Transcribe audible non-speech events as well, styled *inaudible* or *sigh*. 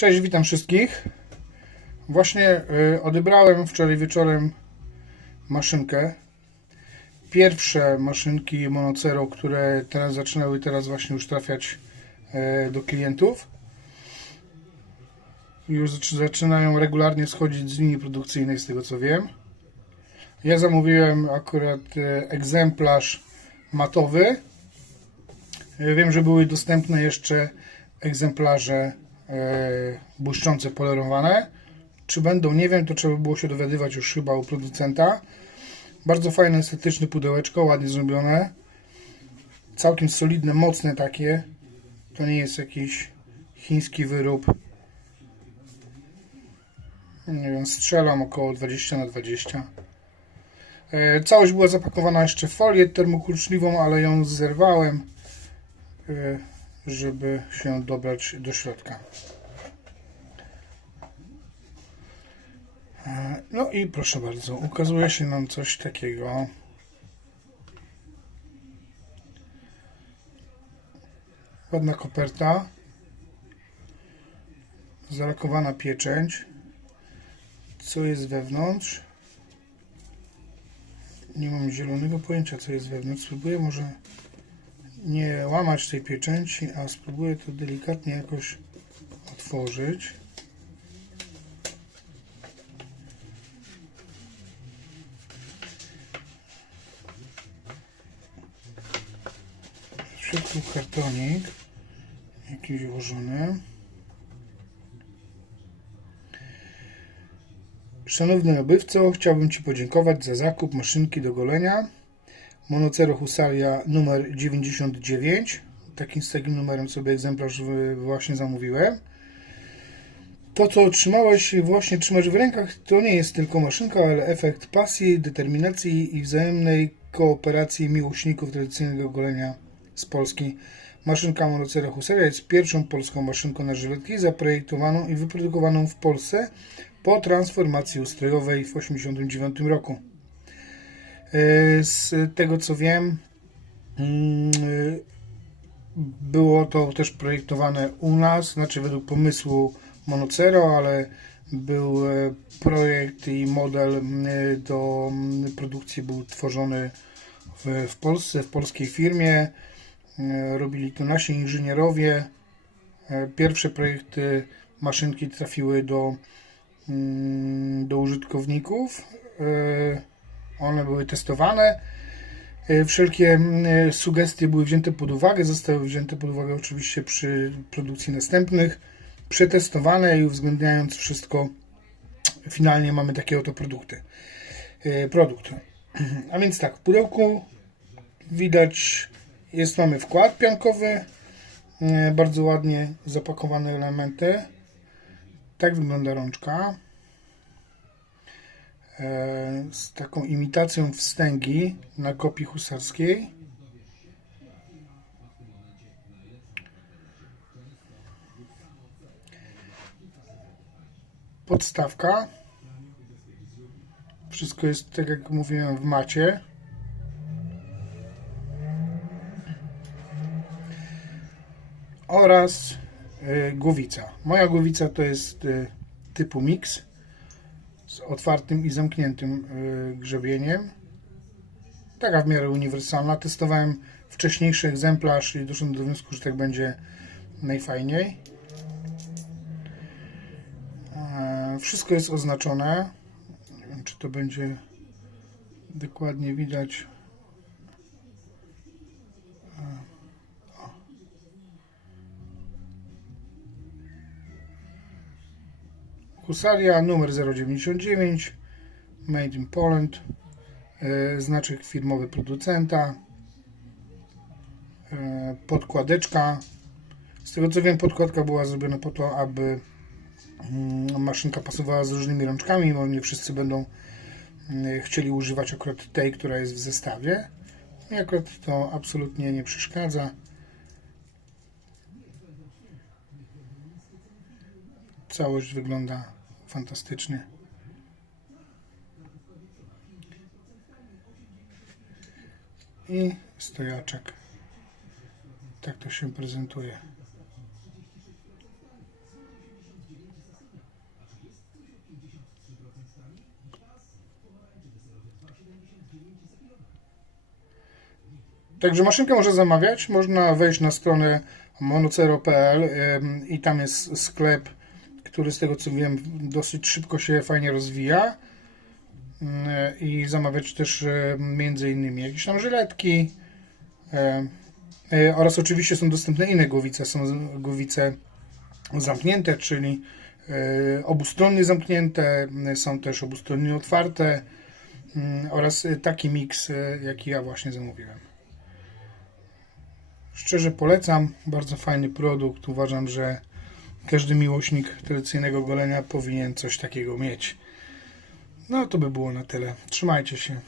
Cześć, witam wszystkich. Właśnie y, odebrałem wczoraj wieczorem maszynkę. Pierwsze maszynki Monocero, które teraz zaczynały teraz właśnie już trafiać e, do klientów. Już zaczy- zaczynają regularnie schodzić z linii produkcyjnej, z tego co wiem. Ja zamówiłem akurat e, egzemplarz matowy. E, Wiem, że były dostępne jeszcze egzemplarze błyszczące, polerowane. Czy będą, nie wiem, to trzeba by było się dowiadywać już chyba u producenta. Bardzo fajne, estetyczne pudełeczko, ładnie zrobione. Całkiem solidne, mocne takie. To nie jest jakiś chiński wyrób. Nie wiem, strzelam około 20 na 20. E, Całość była zapakowana jeszcze w folię termokurczliwą, ale ją zerwałem, e, żeby się dobrać do środka. E, No i proszę bardzo, ukazuje się nam coś takiego. Ładna koperta. Zalakowana pieczęć. Co jest wewnątrz? Nie mam zielonego pojęcia, co jest wewnątrz. Spróbuję może nie łamać tej pieczęci, a spróbuję to delikatnie jakoś otworzyć. W środku kartonik jakiś włożony. Szanowny nabywco, chciałbym Ci podziękować za zakup maszynki do golenia Monocero Husaria numer 99. Takim, z takim numerem sobie egzemplarz właśnie zamówiłem. To, co otrzymałeś właśnie trzymasz w rękach, to nie jest tylko maszynka, ale efekt pasji, determinacji i wzajemnej kooperacji miłośników tradycyjnego golenia z Polski. Maszynka Monocero Husaria jest pierwszą polską maszynką na żyletki zaprojektowaną i wyprodukowaną w Polsce po transformacji ustrojowej w 1989 roku. E, Z tego co wiem, mm, e, było to też projektowane u nas, znaczy według pomysłu Monocero, ale był e, projekt i model do produkcji był tworzony w, w Polsce, w polskiej firmie. E, Robili to nasi inżynierowie. E, Pierwsze projekty maszynki trafiły do, mm, do użytkowników. E, One były testowane. E, Wszelkie mm, sugestie były wzięte pod uwagę, zostały wzięte pod uwagę oczywiście przy produkcji następnych, przetestowane i uwzględniając wszystko, finalnie mamy takie oto produkty. E, Produkt. *clears throat* A więc tak, w pudełku widać, jest mamy wkład piankowy, e, bardzo ładnie zapakowane elementy. Tak wygląda rączka. E, Z taką imitacją wstęgi na kopii husarskiej. Podstawka. Wszystko jest tak jak mówiłem w macie. Oraz y, głowica. Moja głowica to jest y, typu mix z otwartym i zamkniętym y, grzebieniem. Taka w miarę uniwersalna. Testowałem wcześniejszy egzemplarz i doszedłem do wniosku, że tak będzie najfajniej. E, Wszystko jest oznaczone. Nie wiem, czy to będzie dokładnie widać. Husaria numer 099 Made in Poland e, znaczek firmowy producenta e, podkładeczka. Z tego co wiem podkładka była zrobiona po to aby mm, maszynka pasowała z różnymi rączkami bo nie wszyscy będą mm, chcieli używać akurat tej, która jest w zestawie. Akurat to absolutnie nie przeszkadza. Całość wygląda fantastycznie I stojaczek. Tak to się prezentuje. Także maszynkę można zamawiać, można wejść na stronę monocero.pl i tam jest sklep który z tego co wiem dosyć szybko się fajnie rozwija Yy, i zamawiać też yy, między innymi jakieś tam żyletki yy, oraz oczywiście są dostępne inne głowice, są głowice zamknięte, czyli obustronnie zamknięte, są też obustronnie otwarte oraz taki miks, jaki ja właśnie zamówiłem. Szczerze polecam, bardzo fajny produkt. Uważam, że każdy miłośnik tradycyjnego golenia powinien coś takiego mieć. No to by było na tyle. Trzymajcie się.